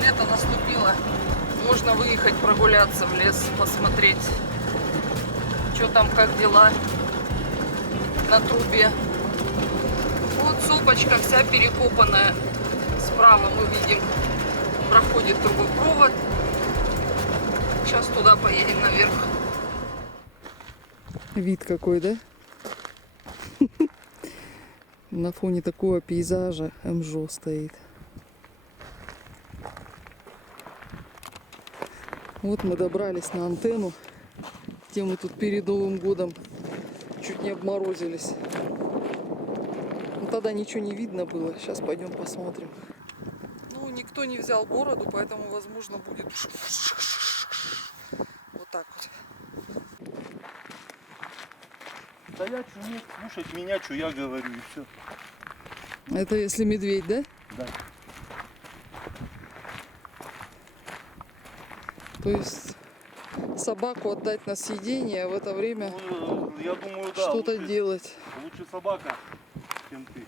лето наступило. Можно выехать прогуляться в лес, посмотреть, что там, как дела на трубе. Вот сопочка вся перекопанная. Справа мы видим, проходит трубопровод. Сейчас туда поедем наверх. Вид какой, да? На фоне такого пейзажа МЖО стоит. Вот мы добрались на антенну, где мы тут перед Новым годом чуть не обморозились. Но тогда ничего не видно было. Сейчас пойдем посмотрим. Ну, никто не взял бороду, поэтому, возможно, будет вот так вот. Да я что, нет, слушать меня, что я говорю, и все. Это если медведь, да? Да. То есть собаку отдать на съедение, а в это время Ну, я думаю, да. что-то лучше, делать. лучше собака, чем ты.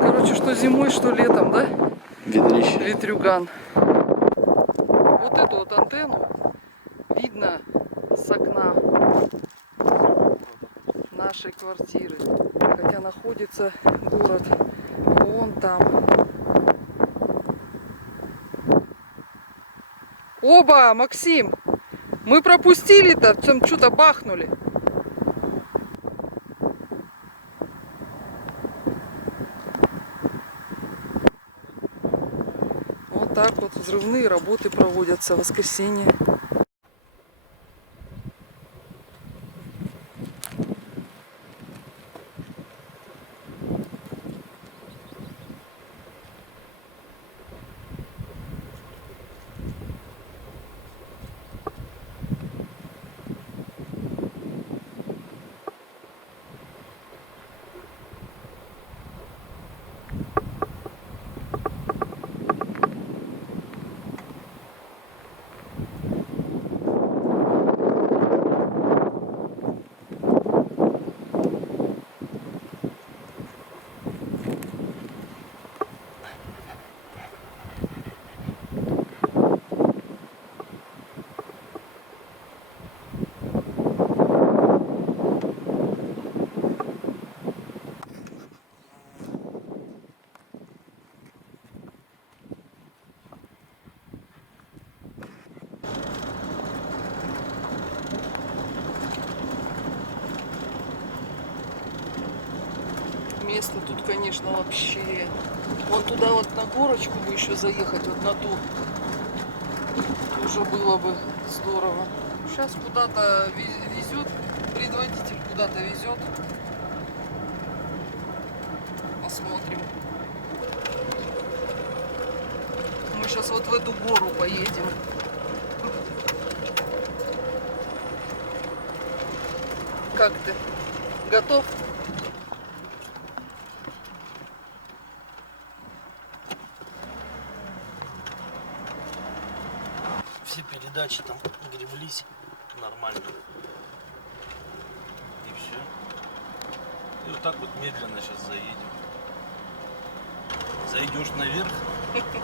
Короче, что зимой, что летом, да? Ветрище. Ветрюган. Вот эту вот антенну видно с окна нашей квартиры. Хотя находится город вон там. Оба, Максим! Мы пропустили-то, там что-то бахнули. Вот так вот взрывные работы проводятся в воскресенье. Место тут, конечно, вообще. Вон туда вот на горочку бы еще заехать, вот на ту. Тоже было бы здорово. Сейчас куда-то везет, предводитель куда-то везет. Посмотрим. Мы сейчас вот в эту гору поедем. Как ты? Готов? Все передачи там греблись нормально. И все. И вот так вот медленно сейчас заедем. Зайдешь наверх. Это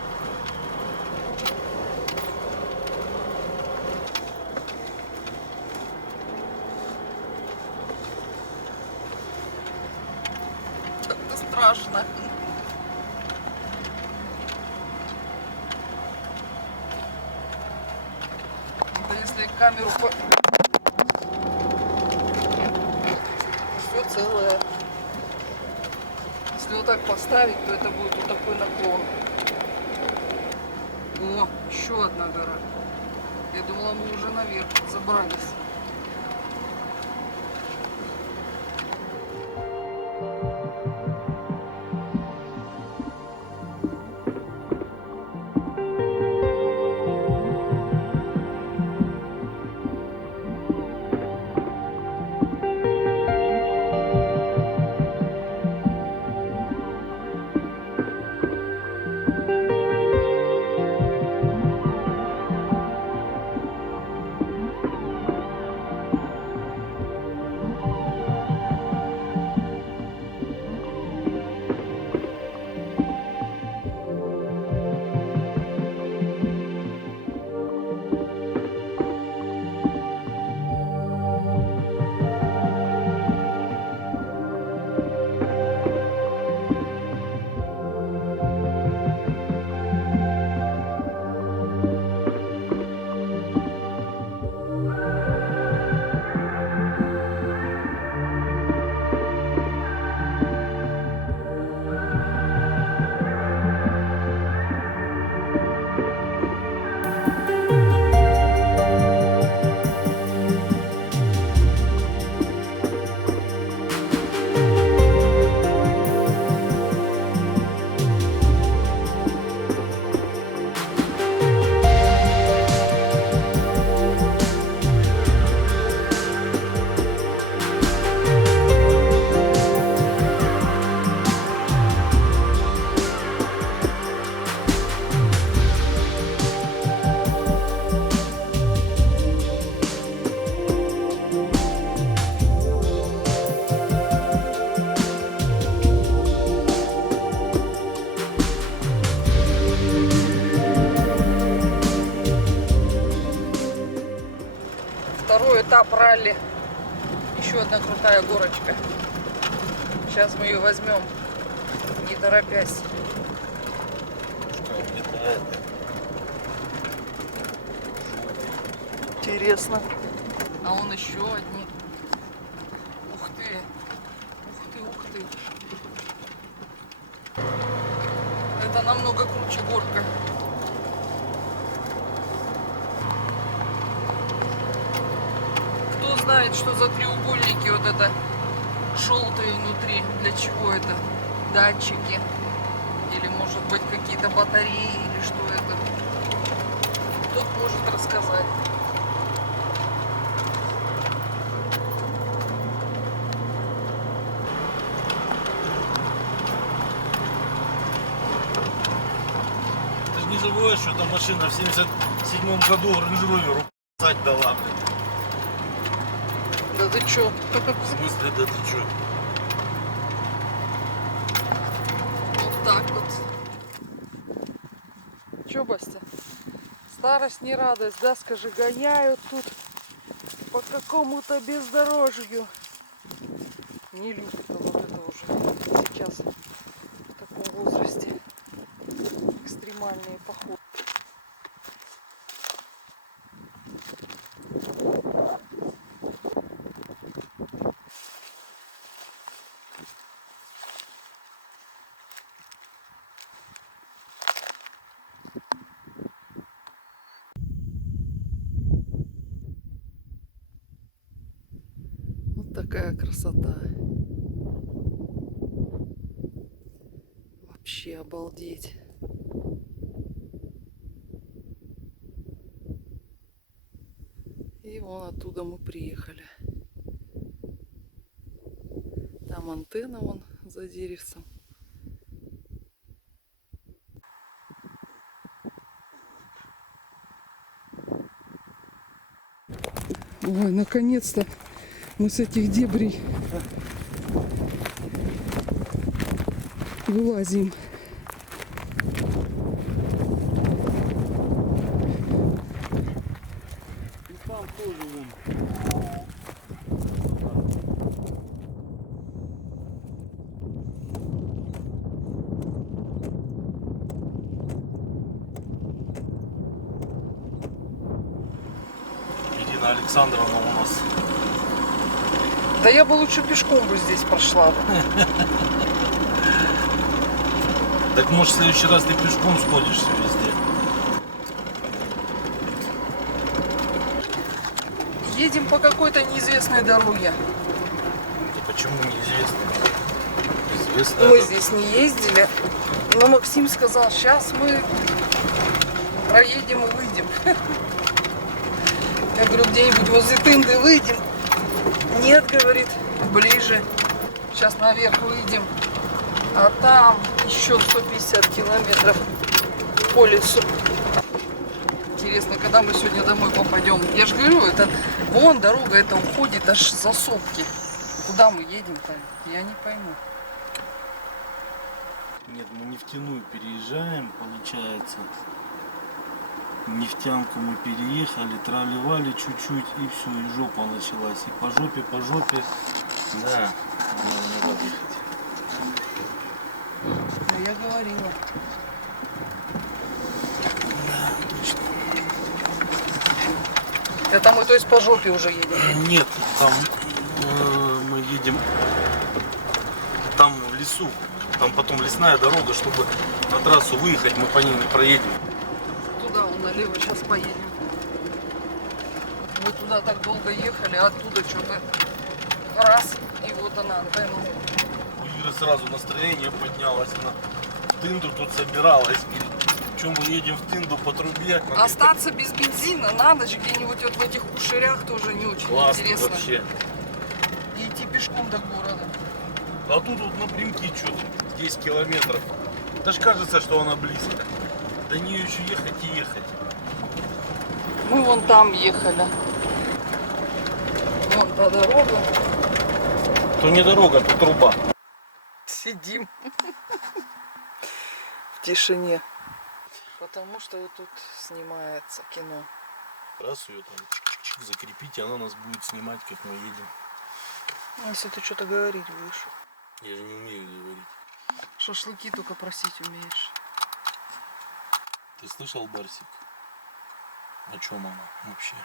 страшно. Это если камеру все целое. Если вот так поставить, то это будет вот такой наклон. О, еще одна гора. Я думала, мы уже наверх забрались. Второй этап ралли. Еще одна крутая горочка. Сейчас мы ее возьмем, не торопясь. Интересно. А он еще одни. Ух ты. Ух ты, ух ты. Это намного круче горка. Кто знает, что за треугольники вот это желтые внутри? Для чего это? Датчики? Или может быть какие-то батареи? Или что это? Кто может рассказать? Ты же не забываешь, что эта машина в 77 году Range Rover писать дала. Да ты чё? В смысле, да ты чё? Вот так вот. Чё, Бастя? Старость не радость, да, скажи, гоняют тут по какому-то бездорожью. Не любят нам вот это уже сейчас в таком возрасте. Экстремальные походы. Вот такая красота. Вообще обалдеть. И вон оттуда мы приехали. там антенна вон за деревцем. Ой, наконец-то мы с этих дебрей вылазим. И там тоже вон. Ирина Александровна у нас. Да я бы лучше пешком бы здесь прошла. Так может в следующий раз ты пешком сходишься везде. Едем по какой-то неизвестной дороге. Да почему неизвестно? Известно. Мы здесь не ездили. Но Максим сказал, сейчас мы проедем и выйдем. Я говорю, где-нибудь возле Тынды выйдем. Нет, говорит, ближе. Сейчас наверх выйдем. А там еще 150 километров по лесу. Интересно, когда мы сегодня домой попадем. Я же говорю, это вон дорога, это уходит аж за сопки. Куда мы едем-то? Я не пойму. Нет, мы нефтяную переезжаем, получается. Нефтянку мы переехали, тролливали чуть-чуть, и все, и жопа началась. И по жопе, да, надо ехать. Ну, я говорила. Да, точно. Это мы, то есть, по жопе уже едем. Нет, там мы едем, там в лесу. Там потом лесная дорога, чтобы на трассу выехать, мы по ней не проедем. Туда, вон налево, сейчас поедем. Мы туда так долго ехали, а оттуда что-то раз, и вот она, антенна. У Иры сразу настроение поднялось, она в Тынду тут собиралась. Чем мы едем в Тынду по трубе? Остаться без бензина на ночь где-нибудь вот в этих уширях тоже не очень Классно интересно. вообще. И идти пешком до города. А тут вот напрямки что-то 10 километров. Даже кажется, что она близко. До нее еще ехать и ехать. Мы вон там ехали. Вон та дорога. То не дорога, то труба. Сидим в тишине. Потому что вот тут снимается кино. Раз ее там чик-чик-чик закрепить, и она нас будет снимать, как мы едем. Если ты что-то говорить будешь. Я же не умею говорить. Шашлыки только просить умеешь. Ты слышал, Барсик? О чем она вообще?